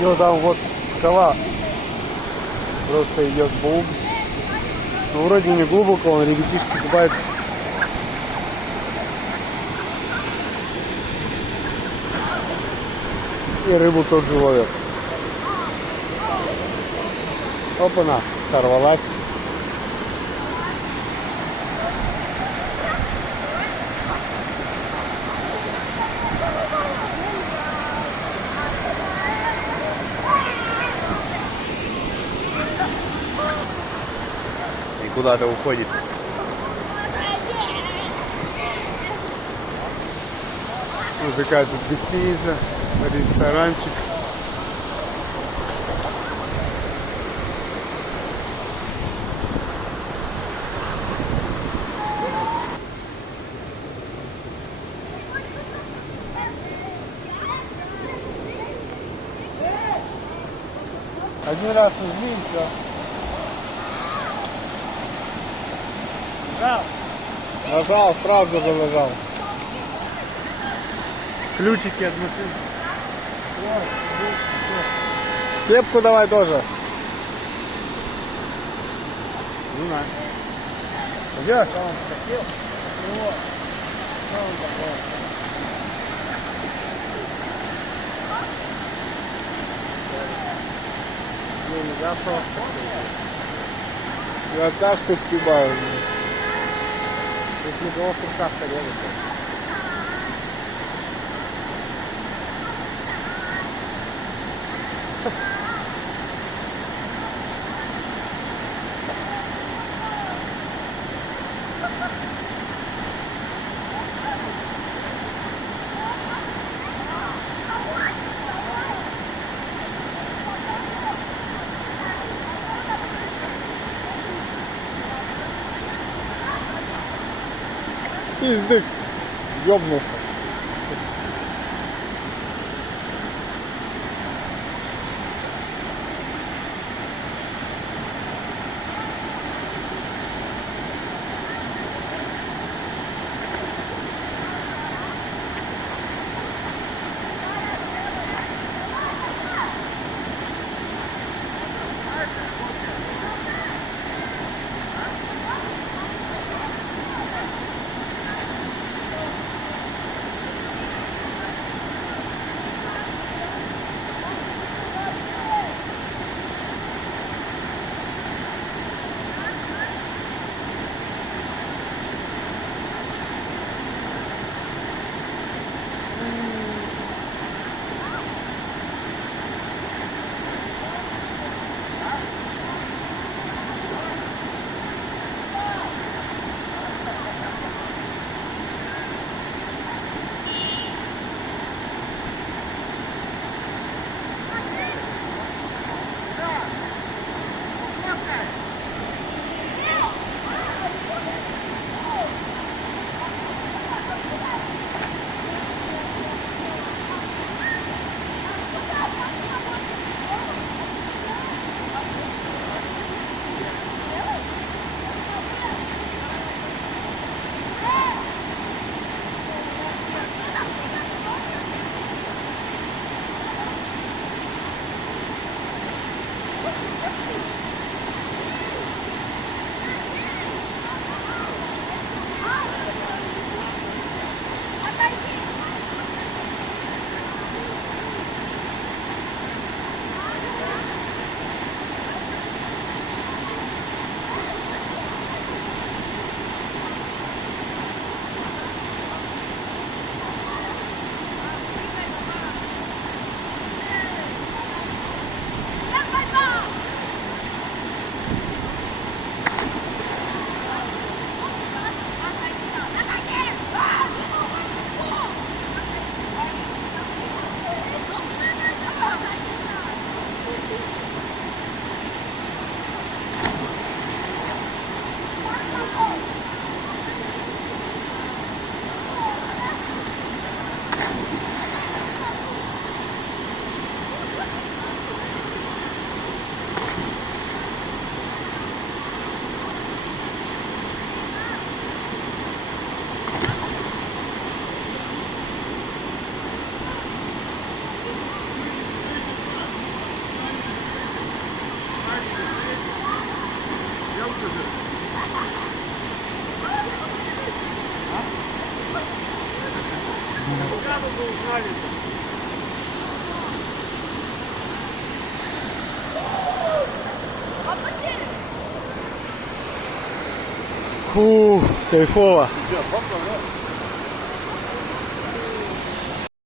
И вот там вот скала просто идет бум. Ну вроде не глубоко, он ребятишки купаются. И рыбу тоже ловят. Опа-на, сорвалась. И куда-то уходит. Вот такая тут гостиница, ресторанчик. Один раз нажми и все. Нажал. Нажал, сразу же нажал. Ключики от машины. Кепку давай тоже. Ну на. Пойдешь? Я Сашку стебаю. Тут никого в курсах-то нет. Пиздык, ёбнулся. Сразу бы узнали. Фу, кайфово. Ребят, вам понравилось?